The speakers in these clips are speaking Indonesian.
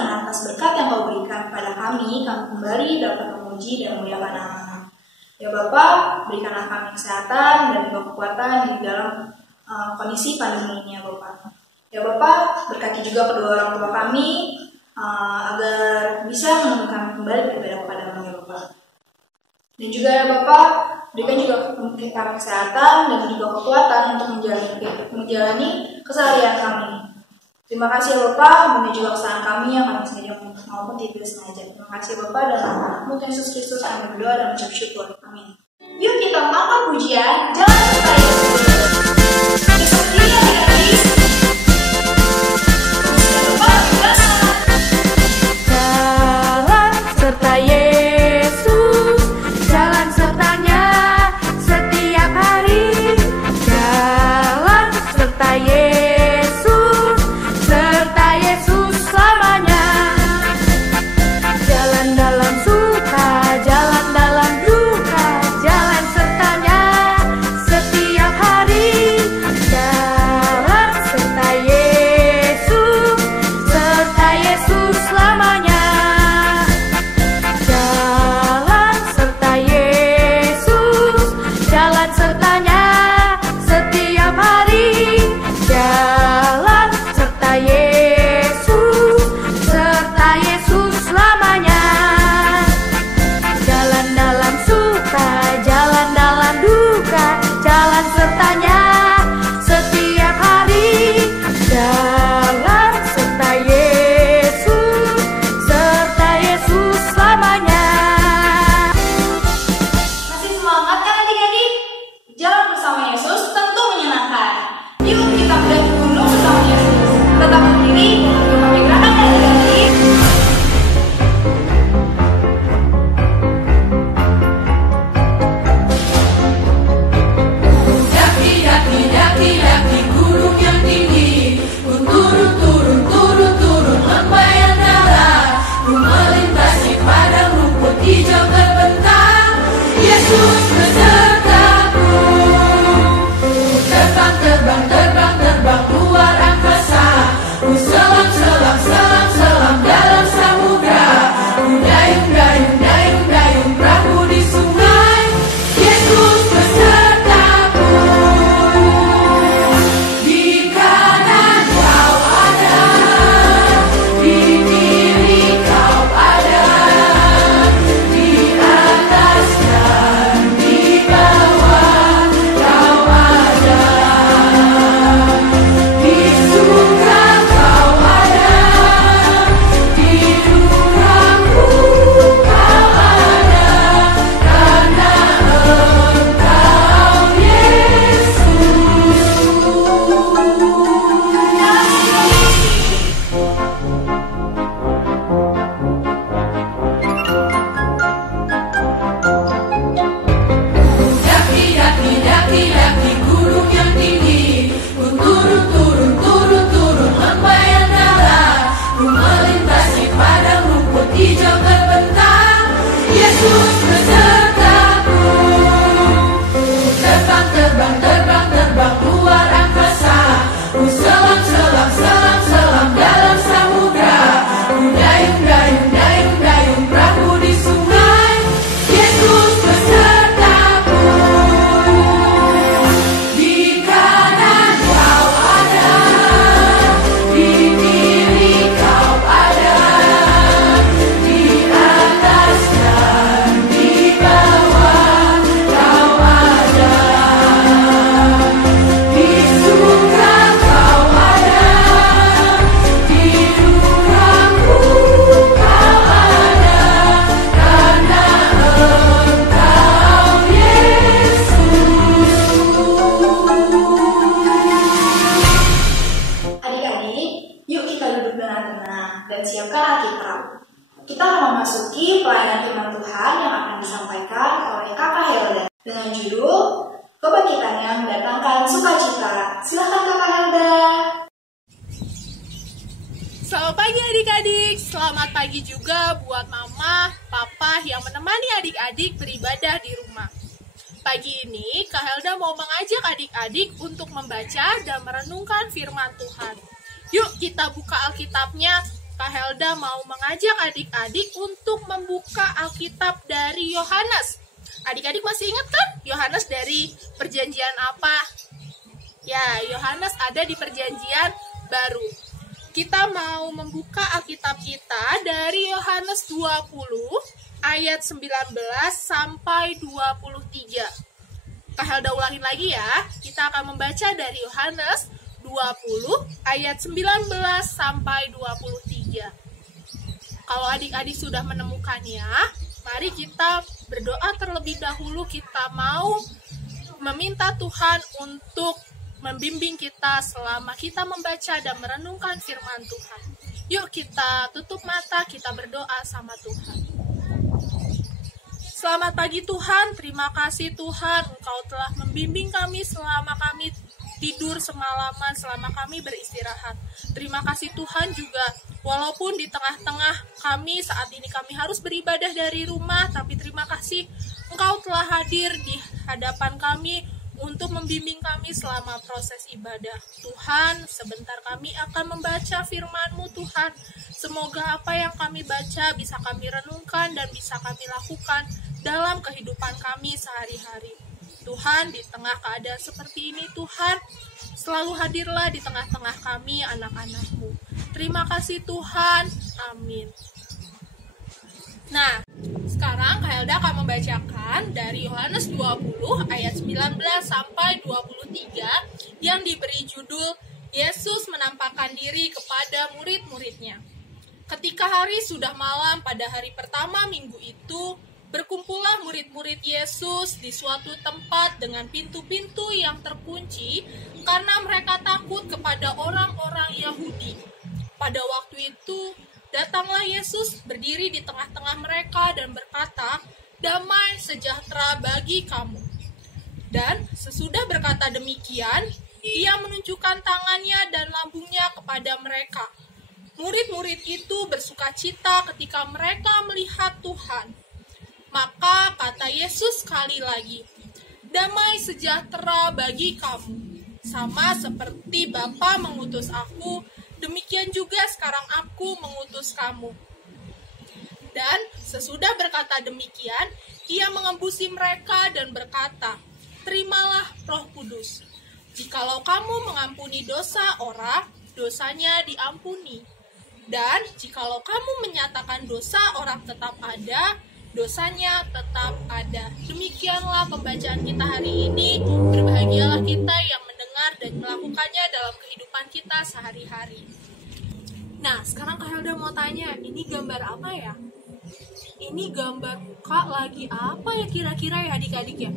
karena atas berkat yang Kau berikan kepada kami kembali dapat memuji dan memuliakan nama-Mu. Ya Bapa, berikanlah kami kesehatan dan juga kekuatan di dalam kondisi pandemi ini ya Bapak. Ya Bapak, berkati juga kedua orang tua kami agar bisa menemukan kembali beribadah kepada-Mu ya Bapak. Dan juga ya Bapak, berikan juga kami kesehatan dan juga kekuatan untuk menjalani keseharian kami. Terima kasih ya Bapak, mengenai juga kesalahan kami yang kami sengaja maupun tidak sengaja. Terima kasih Bapak dan nama Yesus Kristus kami berdoa dan mengucap syukur. Amin. Yuk kita angkat pujian, jalan serta Yesus. Seperti adik-adik. Jalan serta Yesus, jalan sertanya setiap hari. Jalan serta Yesus, serta Yesus selamanya. Jalan dalam suka, jalan dalam duka, jalan sertanya setiap hari. Jalan serta Yesus, serta Yesus selamanya. Jalan serta Yesus, jalan sertanya setiap hari. Jalan serta Yesus, serta Yesus selamanya. Jalan dalam suka, jalan dalam duka, jalan sertanya setiap hari. Jalan serta Yesus, serta Yesus selamanya. Masih semangat kan adik-adik? Jalan bersama Yesus tentu menyenangkan. Yuk kita mendaki gunung bersama Yesus. Tetap berdiri untuk kami gerakan ya adik-adik. Daki gunung yang tinggi, ku turun lembah yang dalam, ku melintasi padang rumput hijau terbentang. Yesus besertaku, terbang luar angkasa, ku selam dalam samudra, ku dayung perahu di sungai. Yesus besertaku. Di kanan kau ada, di kiri kau ada, di atas dan di bawah kau ada, di suka kau ada, di dukaku kau ada, karena Engkau Yesus. Daki gunung yang tinggi, ku turun lembah yang dalam, ku melintasi padang rumput hijau terbentang. Yesus besertaku, terbang luar angkasa, ku selam dalam samudra, ku dayung perahu di sungai. Yesus besertaku. Di kanan kau ada, di kiri kau ada, di atas dan di bawah kau ada, di suka kau ada, di dukaku kau ada, karena Engkau Yesus. Adik-adik, yuk kita duduk dengan tenang dan siapkan Alkitab. Kita akan memasuki pelayanan firman Tuhan yang akan disampaikan oleh Kakak Helda dengan judul Kebangkitan yang mendatangkan sukacita. Silakan Kakak Helda. Selamat pagi adik-adik, selamat pagi juga buat mama, papa yang menemani adik-adik beribadah di rumah. Pagi ini, Kak Helda mau mengajak adik-adik untuk membaca dan merenungkan firman Tuhan. Yuk kita buka Alkitabnya Kak Helda mau mengajak adik-adik untuk membuka Alkitab dari Yohanes. Adik-adik masih ingat kan Yohanes dari perjanjian apa? Ya, Yohanes ada di perjanjian baru. Kita mau membuka Alkitab kita dari Yohanes 20 ayat 19 sampai 23. Kak Helda ulangin lagi ya. Kita akan membaca dari Yohanes 20 ayat 19 sampai 23. Kalau adik-adik sudah menemukannya, mari kita berdoa terlebih dahulu. Kita mau meminta Tuhan untuk membimbing kita selama kita membaca dan merenungkan firman Tuhan. Yuk kita tutup mata, kita berdoa sama Tuhan. Selamat pagi Tuhan, terima kasih Tuhan, Engkau telah membimbing kami selama kami tidur semalaman, selama kami beristirahat. Terima kasih Tuhan juga, walaupun di tengah-tengah kami saat ini kami harus beribadah dari rumah, tapi terima kasih Engkau telah hadir di hadapan kami untuk membimbing kami selama proses ibadah. Tuhan, sebentar kami akan membaca firman-Mu Tuhan. Semoga apa yang kami baca bisa kami renungkan dan bisa kami lakukan dalam kehidupan kami sehari-hari. Tuhan, di tengah keadaan seperti ini, Tuhan, selalu hadirlah di tengah-tengah kami, anak-anak-Mu. Terima kasih Tuhan. Amin. Nah, sekarang Kak Helda akan membacakan dari Yohanes 20 ayat 19 sampai 23 yang diberi judul Yesus menampakkan diri kepada murid-muridnya. Ketika hari sudah malam pada hari pertama minggu itu, berkumpullah murid-murid Yesus di suatu tempat dengan pintu-pintu yang terkunci karena mereka takut kepada orang-orang Yahudi. Pada waktu itu, datanglah Yesus berdiri di tengah-tengah mereka dan berkata, "Damai sejahtera bagi kamu." Dan sesudah berkata demikian, ia menunjukkan tangannya dan lambungnya kepada mereka. Murid-murid itu bersukacita ketika mereka melihat Tuhan. Maka kata Yesus sekali lagi, "Damai sejahtera bagi kamu. Sama seperti Bapa mengutus aku, demikian juga sekarang aku mengutus kamu." Dan sesudah berkata demikian, ia mengembusi mereka dan berkata, "Terimalah Roh Kudus. Jikalau kamu mengampuni dosa orang, dosanya diampuni. Dan jikalau kamu menyatakan dosa orang tetap ada, dosanya tetap ada." Demikianlah pembacaan kita hari ini. Berbahagialah kita yang mendengar dan melakukannya dalam kehidupan kita sehari-hari. Nah, sekarang Kak Helda mau tanya, ini gambar apa ya? Ini gambar muka lagi apa ya kira-kira ya adik-adik ya?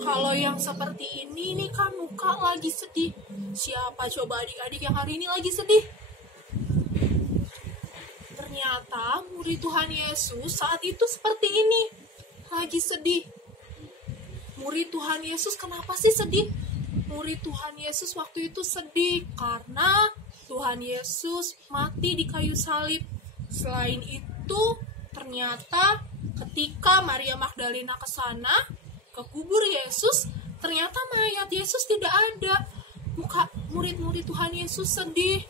Kalau yang seperti ini kan muka lagi sedih. Siapa coba adik-adik yang hari ini lagi sedih? Ternyata murid Tuhan Yesus saat itu seperti ini, lagi sedih. Murid Tuhan Yesus kenapa sih sedih? Murid Tuhan Yesus waktu itu sedih karena Tuhan Yesus mati di kayu salib. Selain itu, ternyata ketika Maria Magdalena ke sana, ke kubur Yesus, ternyata mayat Yesus tidak ada. Murid-murid Tuhan Yesus sedih.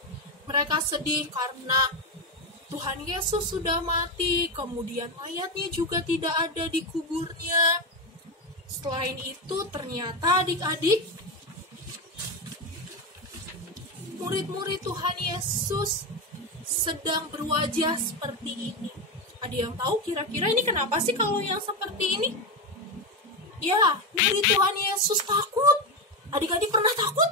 Mereka sedih karena Tuhan Yesus sudah mati, kemudian mayatnya juga tidak ada di kuburnya. Selain itu, ternyata adik-adik, murid-murid Tuhan Yesus sedang berwajah seperti ini. Ada yang tahu kira-kira ini kenapa sih kalau yang seperti ini? Ya, murid Tuhan Yesus takut. Adik-adik pernah takut?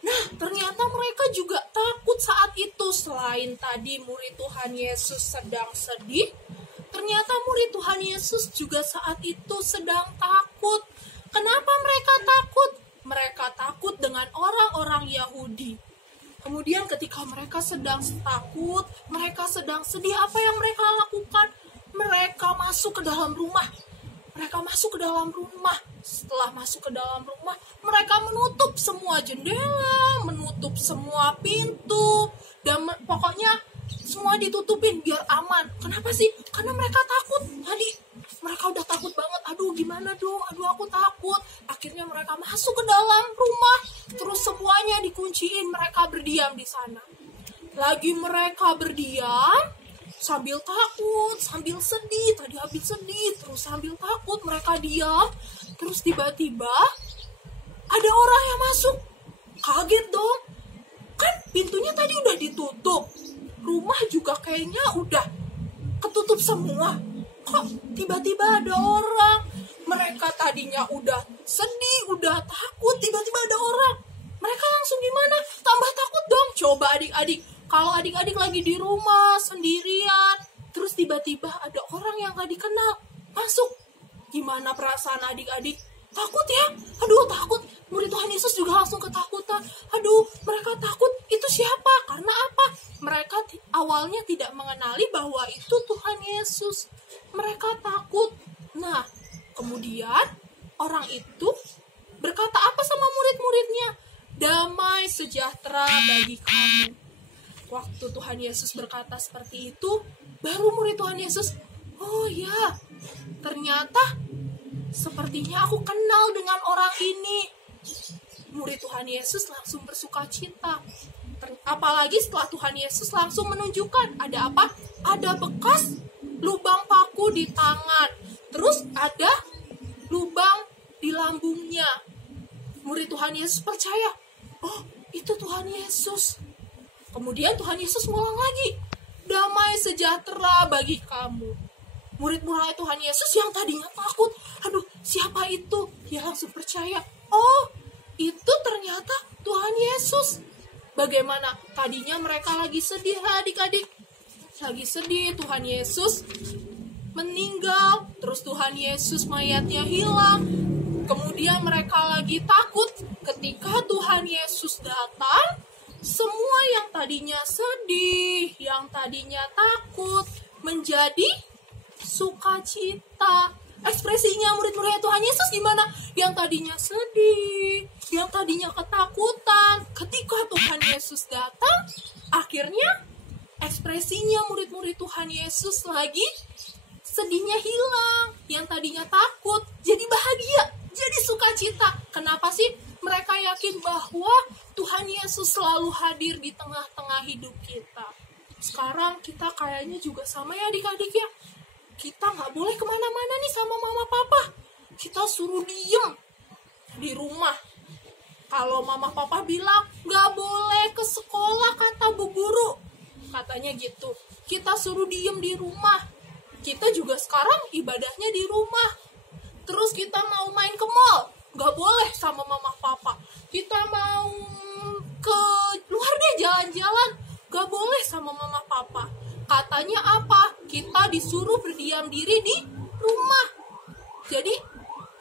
Nah, ternyata mereka juga takut saat itu. Selain tadi murid Tuhan Yesus sedang sedih, ternyata murid Tuhan Yesus juga saat itu sedang takut. Kenapa mereka takut? Mereka takut dengan orang-orang Yahudi. Kemudian ketika mereka sedang takut, mereka sedang sedih, apa yang mereka lakukan? Mereka masuk ke dalam rumah. Setelah masuk ke dalam rumah, mereka menutup semua jendela, menutup semua pintu, dan pokoknya semua ditutupin biar aman. Kenapa sih? Karena mereka takut. Tadi mereka udah takut banget. Aduh gimana dong? Aduh aku takut. Akhirnya mereka masuk ke dalam rumah, terus semuanya dikunciin. Mereka berdiam di sana. Lagi mereka berdiam, sambil takut, sambil sedih, tadi habis sedih, terus sambil takut mereka diam, terus tiba-tiba ada orang yang masuk. Kaget dong, kan pintunya tadi udah ditutup, rumah juga kayaknya udah ketutup semua. Kok tiba-tiba ada orang? Mereka tadinya udah sedih, udah takut, tiba-tiba ada orang. Mereka langsung gimana? Tambah takut dong. Coba adik-adik, kalau adik-adik lagi di rumah sendirian, terus tiba-tiba ada orang yang gak dikenal masuk, gimana perasaan adik-adik? Takut ya? Aduh, takut. Murid Tuhan Yesus juga langsung ketakutan. Aduh, mereka takut. Itu siapa? Karena apa? Mereka awalnya tidak mengenali bahwa itu Tuhan Yesus. Mereka takut. Nah, kemudian orang itu berkata apa sama murid-muridnya? Damai sejahtera bagi kamu. Waktu Tuhan Yesus berkata seperti itu, baru murid Tuhan Yesus, oh ya, ternyata sepertinya aku kenal dengan orang ini. Murid Tuhan Yesus langsung bersuka cita. Apalagi setelah Tuhan Yesus langsung menunjukkan ada apa? Ada bekas lubang paku di tangan. Terus ada lubang di lambungnya. Murid Tuhan Yesus percaya, oh itu Tuhan Yesus. Kemudian Tuhan Yesus ngulang lagi, damai sejahtera bagi kamu. Murid-murid Tuhan Yesus yang tadinya takut, aduh siapa itu? Dia langsung percaya, oh itu ternyata Tuhan Yesus. Bagaimana? Tadinya mereka lagi sedih adik-adik. Lagi sedih, Tuhan Yesus meninggal, terus Tuhan Yesus mayatnya hilang. Kemudian mereka lagi takut. Ketika Tuhan Yesus datang, semua yang tadinya sedih, yang tadinya takut, menjadi sukacita. Ekspresinya murid-murid Tuhan Yesus gimana? Yang tadinya sedih, yang tadinya ketakutan, ketika Tuhan Yesus datang, akhirnya ekspresinya murid-murid Tuhan Yesus lagi sedihnya hilang, yang tadinya takut jadi bahagia, jadi sukacita. Kenapa sih? Mereka yakin bahwa Tuhan Yesus selalu hadir di tengah-tengah hidup kita. Sekarang kita kayaknya juga sama ya adik-adik ya. Kita nggak boleh kemana-mana nih sama mama papa. Kita suruh diem di rumah. Kalau mama papa bilang nggak boleh ke sekolah kata bu guru, katanya gitu. Kita suruh diem di rumah. Kita juga sekarang ibadahnya di rumah. Terus kita mau main ke mall, nggak boleh sama mama papa. Kita mau ke luar deh jalan-jalan, nggak boleh sama mama papa. Katanya apa? Kita disuruh berdiam diri di rumah. Jadi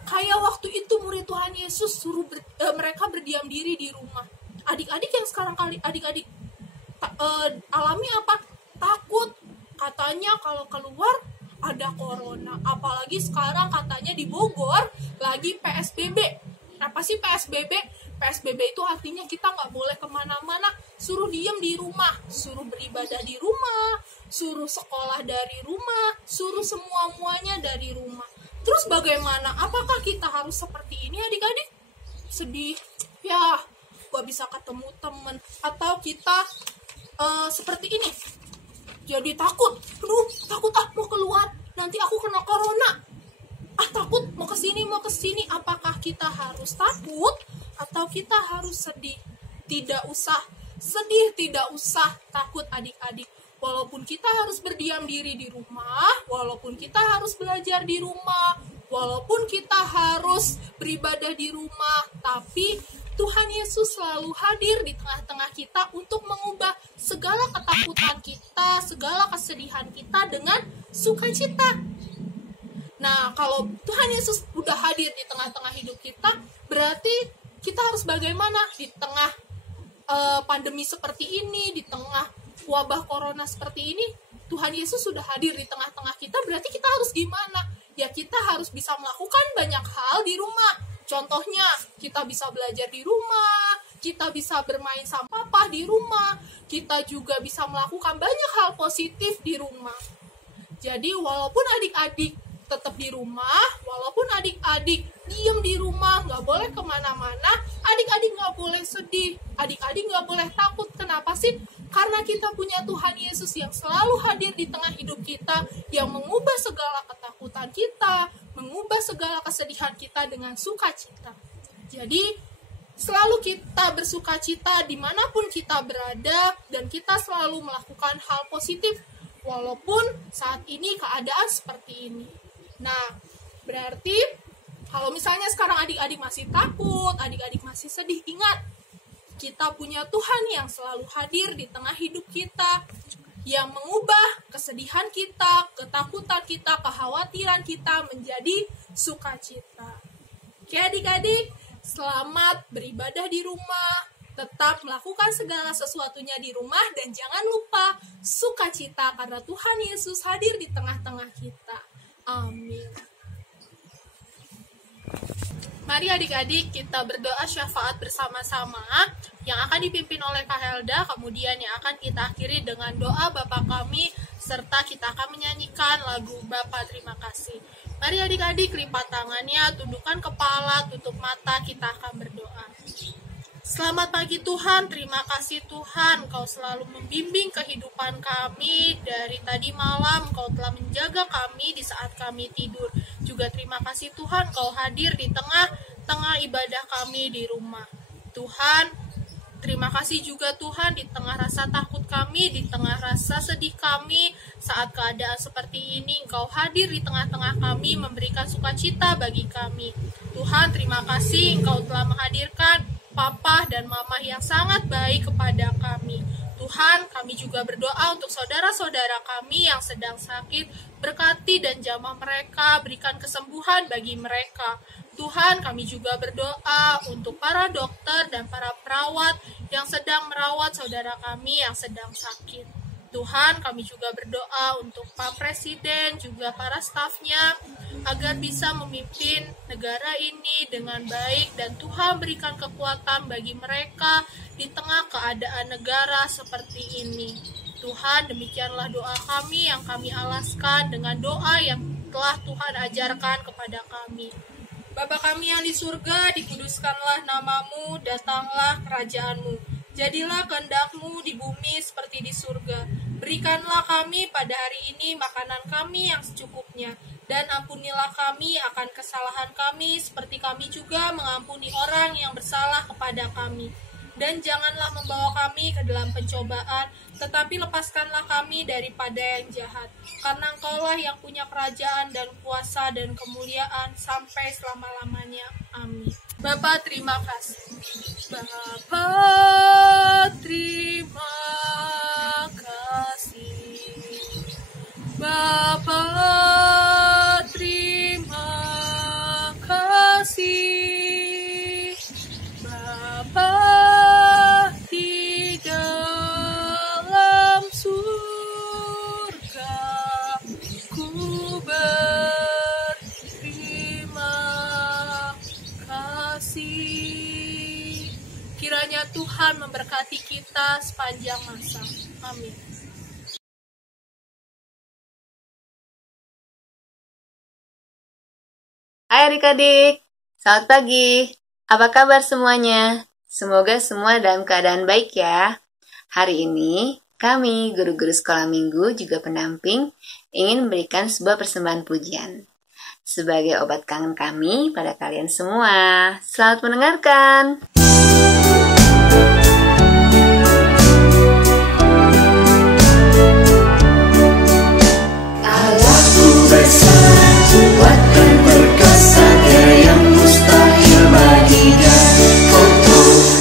kayak waktu itu murid Tuhan Yesus suruh mereka berdiam diri di rumah. Adik-adik yang sekarang adik-adik alami apa? Takut. Katanya kalau keluar ada corona. Apalagi sekarang katanya di Bogor lagi PSBB. Apa sih PSBB? PSBB itu artinya kita nggak boleh kemana-mana, suruh diem di rumah, suruh beribadah di rumah, suruh sekolah dari rumah, suruh semua-muanya dari rumah. Terus bagaimana? Apakah kita harus seperti ini adik-adik? Sedih, ya gak bisa ketemu temen. Atau kita seperti ini, jadi takut. Aduh, takut mau keluar, nanti aku kena corona. Takut mau kesini. Apakah kita harus takut atau kita harus sedih? Tidak usah sedih, tidak usah takut adik-adik. Walaupun kita harus berdiam diri di rumah, walaupun kita harus belajar di rumah, walaupun kita harus beribadah di rumah, tapi Tuhan Yesus selalu hadir di tengah-tengah kita untuk mengubah segala ketakutan kita, segala kesedihan kita dengan sukacita. Nah, kalau Tuhan Yesus udah hadir di tengah-tengah hidup kita, berarti kita harus bagaimana? Di tengah pandemi seperti ini, di tengah wabah corona seperti ini, Tuhan Yesus sudah hadir di tengah-tengah kita, berarti kita harus gimana? Ya, kita harus bisa melakukan banyak hal di rumah. Contohnya, kita bisa belajar di rumah, kita bisa bermain sama papa di rumah, kita juga bisa melakukan banyak hal positif di rumah. Jadi, walaupun adik-adik tetap di rumah, walaupun adik-adik diam di rumah, nggak boleh kemana-mana, adik-adik nggak boleh sedih, adik-adik nggak boleh takut. Kenapa sih? Karena kita punya Tuhan Yesus yang selalu hadir di tengah hidup kita, yang mengubah segala ketakutan kita, mengubah segala kesedihan kita dengan sukacita. Jadi, selalu kita bersukacita dimanapun kita berada, dan kita selalu melakukan hal positif, walaupun saat ini keadaan seperti ini. Nah, berarti kalau misalnya sekarang adik-adik masih takut, adik-adik masih sedih, ingat, kita punya Tuhan yang selalu hadir di tengah hidup kita, yang mengubah kesedihan kita, ketakutan kita, kekhawatiran kita menjadi sukacita. Oke adik-adik, selamat beribadah di rumah, tetap melakukan segala sesuatunya di rumah, dan jangan lupa sukacita karena Tuhan Yesus hadir di tengah-tengah kita. Amin. Mari adik-adik kita berdoa syafaat bersama-sama yang akan dipimpin oleh Kak Helda, kemudian yang akan kita akhiri dengan doa Bapa kami, serta kita akan menyanyikan lagu Bapa Terima Kasih. Mari adik-adik lipat tangannya, tundukkan kepala, tutup mata, kita akan berdoa. Selamat pagi Tuhan, terima kasih Tuhan, Kau selalu membimbing kehidupan kami dari tadi malam, Kau telah menjaga kami di saat kami tidur. Juga terima kasih Tuhan, Kau hadir di tengah-tengah ibadah kami di rumah. Tuhan, terima kasih juga Tuhan di tengah rasa takut kami, di tengah rasa sedih kami, saat keadaan seperti ini, Engkau hadir di tengah-tengah kami, memberikan sukacita bagi kami. Tuhan, terima kasih Engkau telah menghadirkan Papa dan Mama yang sangat baik kepada kami. Tuhan, kami juga berdoa untuk saudara-saudara kami yang sedang sakit, berkati dan jamah mereka, berikan kesembuhan bagi mereka. Tuhan, kami juga berdoa untuk para dokter dan para perawat yang sedang merawat saudara kami yang sedang sakit. Tuhan, kami juga berdoa untuk Pak Presiden, juga para stafnya, agar bisa memimpin negara ini dengan baik, dan Tuhan berikan kekuatan bagi mereka di tengah keadaan negara seperti ini. Tuhan, demikianlah doa kami yang kami alaskan dengan doa yang telah Tuhan ajarkan kepada kami. Bapa kami yang di surga, dikuduskanlah namamu, datanglah kerajaanmu. Jadilah kehendak-Mu di bumi seperti di surga. Berikanlah kami pada hari ini makanan kami yang secukupnya, dan ampunilah kami akan kesalahan kami, seperti kami juga mengampuni orang yang bersalah kepada kami. Dan janganlah membawa kami ke dalam pencobaan, tetapi lepaskanlah kami daripada yang jahat. Karena Engkaulah yang punya kerajaan dan kuasa dan kemuliaan sampai selama-lamanya. Amin. Bapa, terima kasih. Bapa, terima kasih. Bapa, terima kasih. Bapa di dalam surga, ku berterima kasih. Kiranya Tuhan memberkati kita sepanjang masa. Amin. Hai adik-adik, selamat pagi. Apa kabar semuanya? Semoga semua dalam keadaan baik ya. Hari ini, kami, guru-guru sekolah minggu juga pendamping, ingin memberikan sebuah persembahan pujian sebagai obat kangen kami pada kalian semua. Selamat mendengarkan. Allahku besar, kuat dan perkasa, Dia yang mustahil baginya.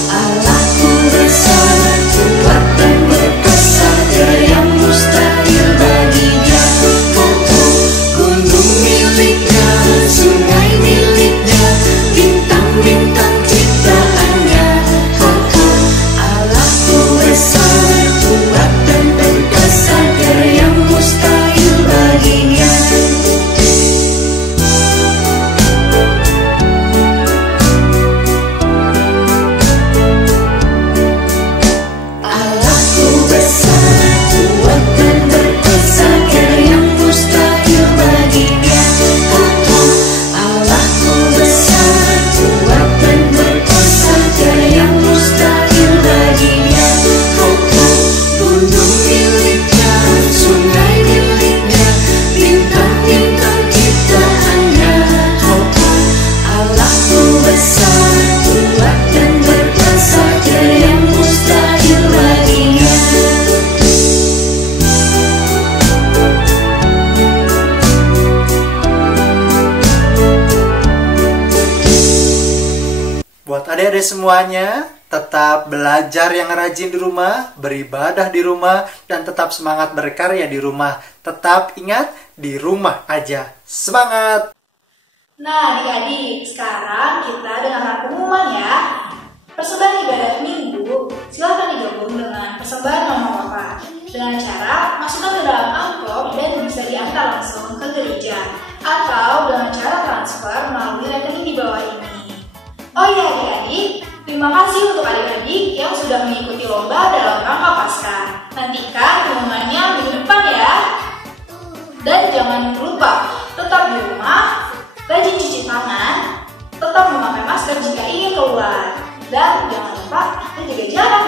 Allahku besar, kuat dan perkasa, Dia yang mustahil baginya. Gunung miliknya, sungai miliknya, bintang-bintang ciptaannya. Allahku besar, kuat dan perkasa, Dia yang mustahil baginya. Adik-adik semuanya, tetap belajar yang rajin di rumah, beribadah di rumah, dan tetap semangat berkarya di rumah. Tetap ingat, di rumah aja. Semangat! Nah, adik-adik, sekarang kita dengarkan pengumuman ya. Persembahan ibadah minggu, silahkan digabung dengan persembahan mama papa dengan cara masukkan ke dalam amplop dan bisa diantar langsung ke gereja atau dengan cara transfer melalui rekening di bawah ini. Oh ya adik-adik, terima kasih untuk adik-adik yang sudah mengikuti lomba dalam rangka Paskah. Nantikan pengumumannya minggu depan ya. Dan jangan lupa tetap di rumah, rajin cuci tangan, tetap memakai masker jika ingin keluar, dan jangan lupa jaga jarak